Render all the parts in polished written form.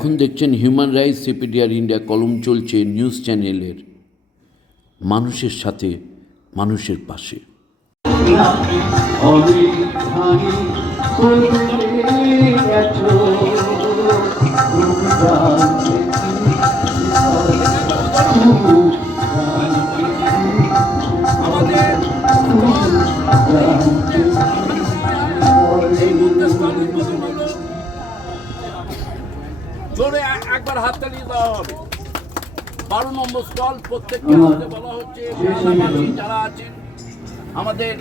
এখন দেখছেন human rights CPDR India কলম চলছে নিউজ চ্যানেলের মানুষের সাথে মানুষের পাশে। জোরে একবার হাততালি দেওয়া হবে। 12 নম্বর স্টল প্রত্যেককে হাতে বলা হচ্ছে বেহালাবাসী যারা আছেন আমাদের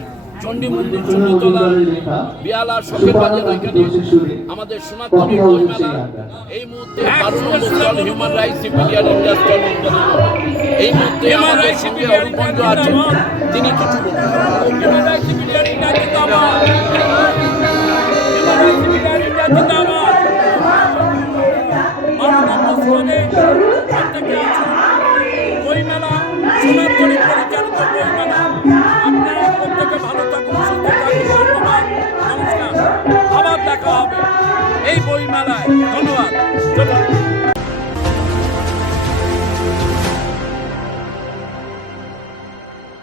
চণ্ডী মন্দির চণ্ডীতলা বিয়ালা শখের বাজার ওইখানে আমাদের সোনাতলির বইমেলা এই মুহূর্তে 12 নম্বর stall human rights CPDR India stall এই মুহূর্তে আমাদের সঙ্গে অরূপঞ্জ আছেন, তিনি কিছু হিউম্যান রাইটস সিপিডিআর ইন্ডিয়া জিন্দাবাদ, হিউম্যান রাইটস সিপিডিআর ইন্ডিয়া জিন্দাবাদ। বইমেলা সোনাতলি পরিচালিত বইমেলা, আপনারা প্রত্যেকে ভালো থাকুন, সুস্থ থাকুন, ধন্যবাদ, নমস্কার, আবার দেখা হবে এই বইমেলায়, ধন্যবাদ।